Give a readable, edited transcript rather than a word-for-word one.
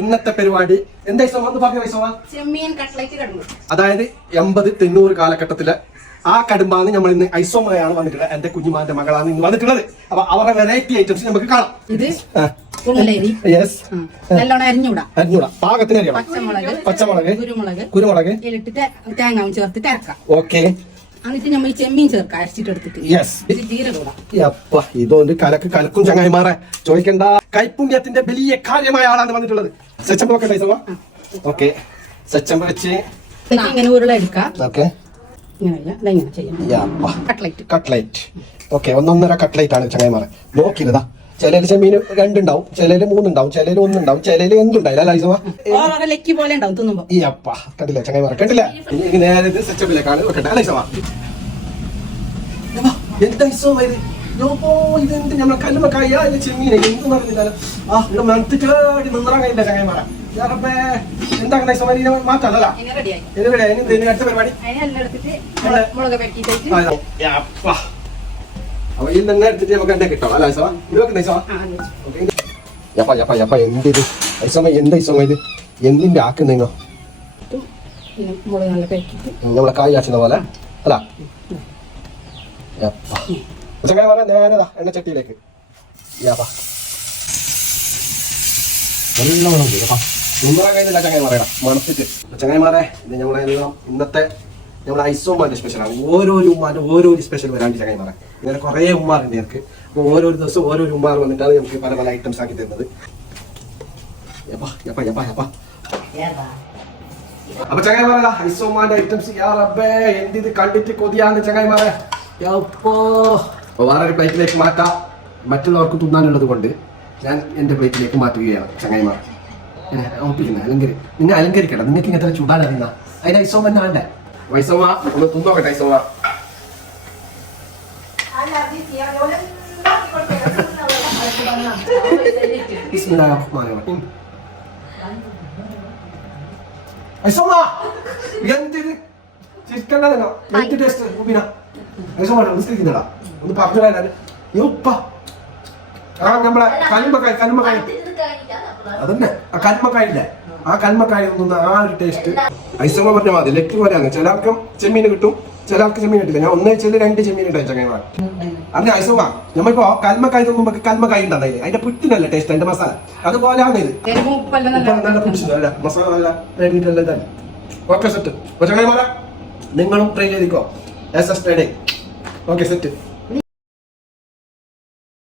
ഇന്നത്തെ പരിപാടി എന്താ ചെമ്മീൻ കട്ട്ലറ്റ് കടുമ്പ്. അതായത് 80-90 കാലഘട്ടത്തിലെ ആ കടുമ്പാന്ന് നമ്മൾ ഇന്ന് ഐസോമയാണ് വന്നിട്ടുള്ളത്. എന്റെ കുഞ്ഞുമാന്റെ മകളാണ് ഇന്ന് വന്നിട്ടുള്ളത്. അപ്പൊ അവരുടെ വെറൈറ്റി ഐറ്റംസ് നമുക്ക് കാണാം. ഇത് യെസ്, നല്ലോണം അരിഞ്ഞൂടാ, പാകത്തിന് അറിയണം. പച്ചമുളക്, കുരുമുളക് ഇട്ടിട്ട് തേങ്ങാവും ചേർത്തിട്ട് അരക്കാം. ഓക്കെ, എന്നിട്ട് നമ്മൾ ഈ ചെമ്മീൻ ചേർക്കാം അരച്ചിട്ടെടുത്തിട്ട്. ഇതുകൊണ്ട് കലക്കും ചങ്ങായിമാരെ ചോദിക്കണ്ട. കൈപ്പുണ്യത്തിന്റെ വലിയ കാര്യമായ ആളാണ് വന്നിട്ടുള്ളത്. സെച്ചമ്പ് വെക്കണ്ടേ? ഓക്കെ, സെച്ചമ്പ് വെച്ച് ഇങ്ങനെ ഉരുള എടുക്കാം. Okay, cutlet. ഓക്കെ, 1.5 കട്ട്ലൈറ്റ് ആണ് ചങ്ങായിമാരെ. നോക്കിയതാ, ചിലയില് ചെമ്മീന് 2 ഉണ്ടാവും, ചിലയില് 3 ഉണ്ടാവും, ചിലയില് 1 ഉണ്ടാവും, ചിലയില് എന്തുണ്ടായില്ല. ലക്കി പോലെ ഉണ്ടാവും തിന്നുമ്പോ. ഈ അപ്പ കണ്ടില്ല ചങ്ങായിമാരെ, കണ്ടില്ല? ഇനി നേരെ സെച്ചപ്പിലേക്കാണ് വെക്കട്ടെ. അലൈസ എന്താ ഇതെന്ത് നമ്മളെ കല്ലുമക്കായ ചെമ്മീനെ എന്ത് പറഞ്ഞില്ലല്ലോ. ഇവിടെ മണത്തിട്ടാടി നിന്നറാൻ കഴിയില്ല ചങ്ങായിമാരെ. എന്താ മാറ്റാണല്ലോ. അടുത്ത പരിപാടി അപ്പൊ ഇതിൽ തന്നെ എടുത്തിട്ട് നമുക്ക് എന്നെ കിട്ടാം. അല്ല ഐസമ ഇത് വെക്കണ്ട. യപ്പ എന്തിത് ഐസമ, എന്താ ഐസമ ഇത്? എന്തിന്റെ ആക്കുന്നോ നമ്മളെ കായ് ആച്ചുന്ന പോലെ അല്ല. ചങ്ങായിമാരെ നേരതാ എണ്ണച്ചട്ടിയിലേക്ക്. നിന്നറാൻ കഴിയുന്നില്ല ചങ്ങായിമാരെ മണത്തിട്ട്. ചങ്ങായിമാരെ ഇത് നമ്മളെല്ലാം ഇന്നത്തെ നമ്മുടെ ഐസോമാന്റെ സ്പെഷ്യലാണ്. ഓരോരോ ഉമ്മാന്റെ ഓരോരോ സ്പെഷ്യൽ വരാണ്ട് ചങ്ങായിമാരെ. ഇങ്ങനെ കുറെ ഉമ്മാറുണ്ട് ഞങ്ങൾക്ക്. അപ്പൊ ഓരോ ദിവസം ഓരോരോ ഉമ്മാർ വന്നിട്ടാണ് നമുക്ക് പല പല ഐറ്റംസ് ആക്കി തരുന്നത്. അപ്പൊ ചങ്ങായിമാരെ ഐസോമാന്റെ ഐറ്റംസ് എന്തിത് കണ്ടിട്ട് കൊതിയാന്ന് ചങ്ങായിമാരെ. വേറൊരു പ്ലേറ്റിലേക്ക് മാറ്റാം. മറ്റുള്ളവർക്ക് തിന്നാനുള്ളത് കൊണ്ട് ഞാൻ എന്റെ പ്ലേറ്റിലേക്ക് മാറ്റുകയാണ് ചങ്ങായിമാർ. നിങ്ങൾ അലങ്കരിക്കണം. നിങ്ങൾക്ക് ഇങ്ങനത്തെ ചൂടാനറിയുന്ന അതിന് ഐസോമ തന്നെ വേണ്ടേ? ഐസോമ ഒന്ന് തിന്നോക്കട്ടെ. ഐസോമ ഐസോമ എന്തിത് ചിക്കൻ ടേസ്റ്റ് ഒന്ന് പറഞ്ഞു യൂപ്പ. നമ്മളെ കല്ലുമ്മക്കായ അതന്നെ, ആ കല്ലുമ്മക്കായില്ലേ, ആ കല്ലുമ്മക്കായ ഒന്നും ആ ഒരു ടേസ്റ്റ്. ഐസോമ പറഞ്ഞ മതി ലെക്ക് പോലെയാണ്. ചിലർക്കും ചെമ്മീൻ കിട്ടും, ചിലർക്ക് ചെമ്മീൻ കിട്ടില്ല. ഞാൻ 2 ചെമ്മീൻ ഉണ്ടായി ചങ്ങായിമാർ. അതിന് ഐസോമ നമ്മളിപ്പോ കല്ലുമ്മക്കായ തിന്നുമ്പോ കല്ലുമ്മക്കായ ഉണ്ടായി അതിന്റെ പുറ്റിനല്ല ടേസ്റ്റ്, അതിന്റെ മസാല അതുപോലെയാണ് ഇത്. മസാല നല്ല റെഡിയിട്ടെല്ലാം തന്നെ. Okay set. ചങ്ങായിമാരെ നിങ്ങളും ട്രൈ ചെയ്തിക്കോ. Okay set.